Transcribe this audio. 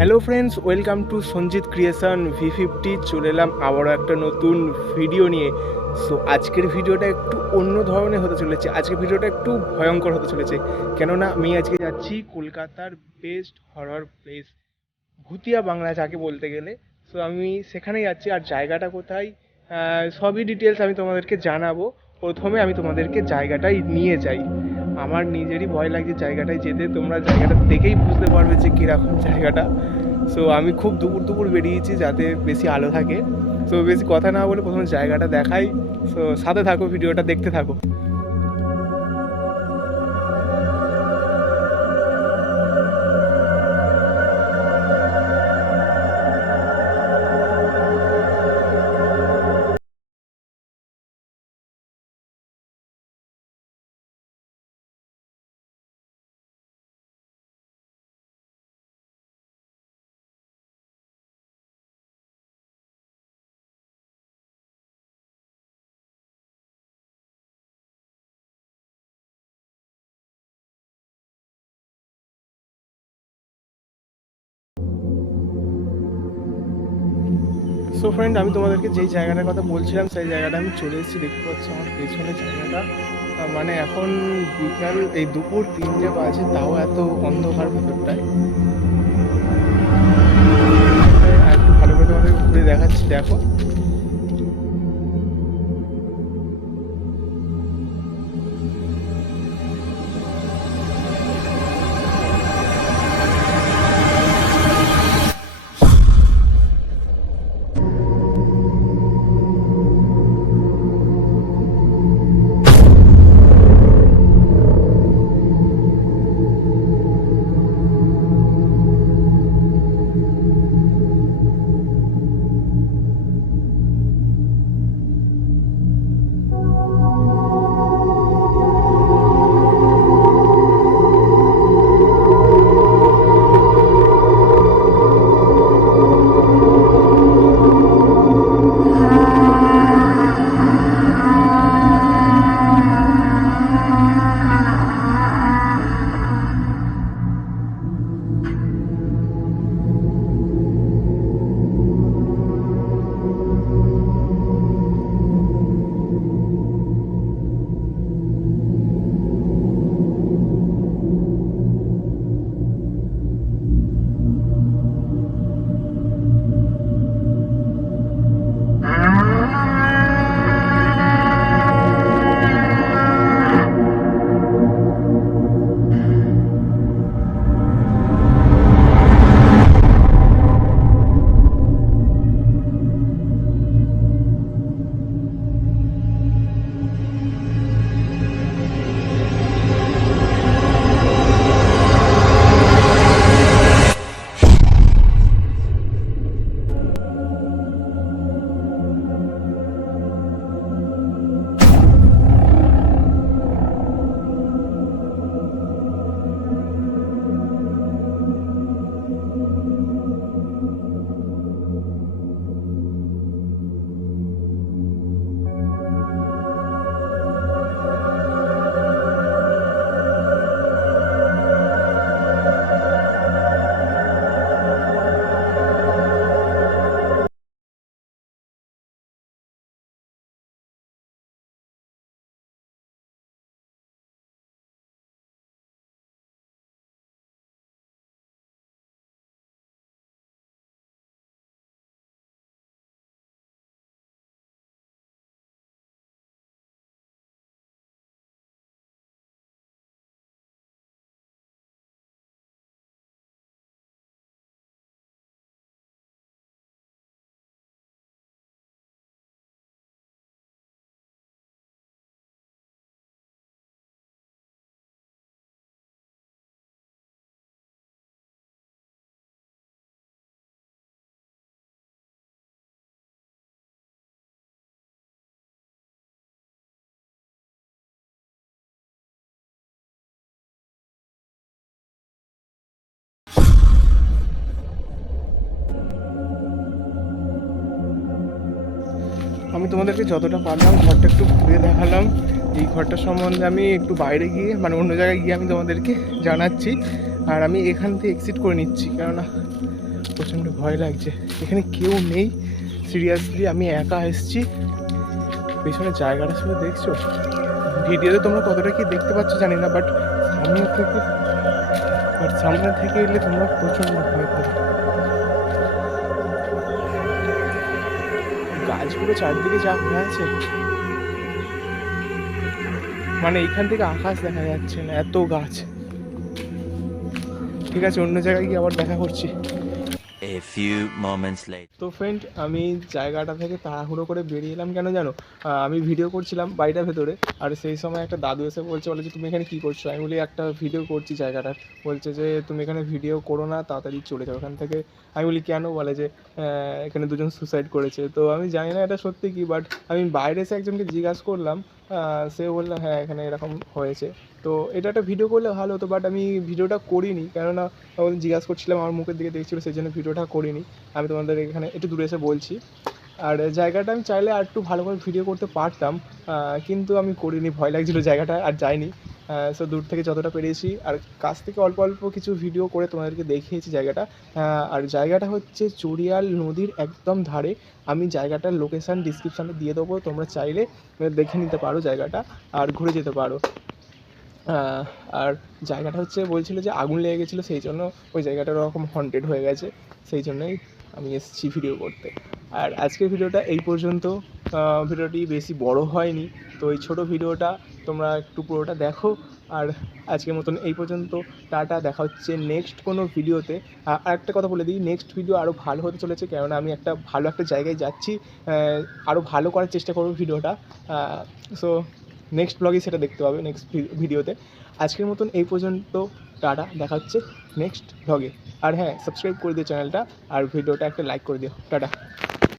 Hello friends welcome to Sanjit creation V fifty চলে এলাম আবারও একটা নতুন ভিডিও নিয়ে। সো আজকের ভিডিওটা একটু অন্য ধরনের হতে চলেছে। আজকের ভিডিওটা একটু ভয়ঙ্কর হতে চলেছে। কেননা, আমি আজকে যাচ্ছি কলকাতার বেস্ট হরর প্লেস ভুতিয়া বাংলা যাকে বলতে গেলে। সো আমি সেখানে যাচ্ছি আর জায়গাটা কোথায় সবই ডিটেলস আমি তোমাদেরকে জানাব। প্রথমে আমি তোমাদেরকে জায়গাটাই নিয়ে যাই। আমার নিজেরই ভয় লাগছে জায়গাটায় যেতে। তোমরা জায়গাটা দেখেই বুঝতে পারবে যে কীরকম জায়গাটা। সো আমি খুব দুপুর দুপুর বেরিয়েছি যাতে বেশি আলো থাকে। সো বেশি কথা না বলে প্রথমে জায়গাটা দেখাই। সো সাথে থাকো, ভিডিওটা দেখতে থাকো। সো ফ্রেন্ড আমি তোমাদেরকে যেই জায়গাটার কথা বলছিলাম, সেই জায়গাটা আমি চলে এসেছি। দেখতে পাচ্ছি আমার পেছনে জায়গাটা। মানে এখন বিকাল, এই দুপুর তিনটে বাজে, তাও এত অন্ধকার ভেতরটায়। একটু ভালো করে তোমাদের ঘুরে দেখাচ্ছি, দেখো। আমি তোমাদেরকে যতটা পারলাম ঘরটা একটু ঘুরে দেখালাম। এই ঘরটা সম্বন্ধে আমি একটু বাইরে গিয়ে মানে অন্য জায়গায় গিয়ে আমি তোমাদেরকে জানাচ্ছি। আর আমি এখান থেকে এক্সিট করে নিচ্ছি, কেননা প্রচণ্ড ভয় লাগছে। এখানে কেউ নেই। সিরিয়াসলি আমি একা এসেছি। পেছনে জায়গাটা শুধু দেখছ? ভিডিওতে তোমরা কতটা কি দেখতে পাচ্ছ জানি না বাট সামনে থেকে বাট সামনে থেকে এলে তোমরা প্রচণ্ড ভয় পাবে। গাছগুলো চারদিকে যা হয়ে আছে। মানে এখান থেকে আকাশ দেখা যাচ্ছে না, এত গাছ। ঠিক আছে, অন্য জায়গায় গিয়ে আবার দেখা করছি। A few moments later. তো ফ্রেন্ড আমি জায়গাটা থেকে তাড়াহুড়ো করে বেরিয়ে এলাম, কেন জানো? আমি ভিডিও করছিলাম বাড়িটার ভেতরে, আর সেই সময় একটা দাদু এসে বলছে, বলে যে, তুমি এখানে কী করছ? আমি বলি, একটা ভিডিও করছি জায়গাটার বলছে যে, তুমি এখানে ভিডিও করো না, তাড়াতাড়ি চলে যাও এখান থেকে। আমি বলি, কেন? বলে যে এখানে দুজন সুসাইড করেছে। তো আমি জানি না এটা সত্যি কি বাট আমি বাইরে এসে একজনকে জিজ্ঞাসা করলাম আহ, সে বলল হ্যাঁ এখানে এরকম হয়েছে। তো এটা একটা ভিডিও করলে ভালো হতো বাট আমি ভিডিওটা করিনি। কেননা তখন জিজ্ঞাসা করছিলাম আমার মুখের দিকে দেখছিলো সেই জন্য ভিডিওটা করিনি। আমি তোমাদের এখানে একটু দূরে এসে বলছি। আর জায়গাটা আমি চাইলে আর একটু ভালো করে ভিডিও করতে পারতাম কিন্তু আমি করিনি ভয় লাগছিল জায়গাটা আর যাইনি। সো দূর থেকে যতটা পেরেছি। আর কাছ থেকে অল্প অল্প কিছু ভিডিও করে তোমাদেরকে দেখিয়েছি জায়গাটা। আর জায়গাটা হচ্ছে চড়িয়াল নদীর একদম ধারে। আমি জায়গাটার লোকেশান ডিসক্রিপশানে দিয়ে দেবো। তোমরা চাইলে দেখে নিতে পারো জায়গাটা আর ঘুরে যেতে পারো। আর জায়গাটা হচ্ছে বলছিল যে আগুন লেগে গেছিল, সেই জন্য ওই জায়গাটা ওরকম হন্টেড হয়ে গেছে। সেই জন্যই আমি এসেছি ভিডিও করতে। আর আজকের ভিডিওটা এই পর্যন্ত। ভিডিওটি বেশি বড় হয়নি, তো এই ছোট ভিডিওটা তোমরা একটু পুরোটা দেখো। আর আজকের মতন এই পর্যন্ত, টাটা, দেখা হচ্ছে নেক্সট কোনো ভিডিওতে। আর একটা কথা বলে দিই নেক্সট ভিডিও আরও ভালো হতে চলেছে, কেননা আমি একটা ভালো একটা জায়গায় যাচ্ছি আরও ভালো করার চেষ্টা করব ভিডিওটা। সো নেক্সট ব্লগে সেটা দেখতে পাবে নেক্সট ভিডিওতে। আজকের মতন এই পর্যন্ত, টাটা, দেখা হচ্ছে নেক্সট ব্লগে আর হ্যাঁ সাবস্ক্রাইব করে দিও চ্যানেলটা আর ভিডিওটা একটা লাইক করে দিও। টাটা।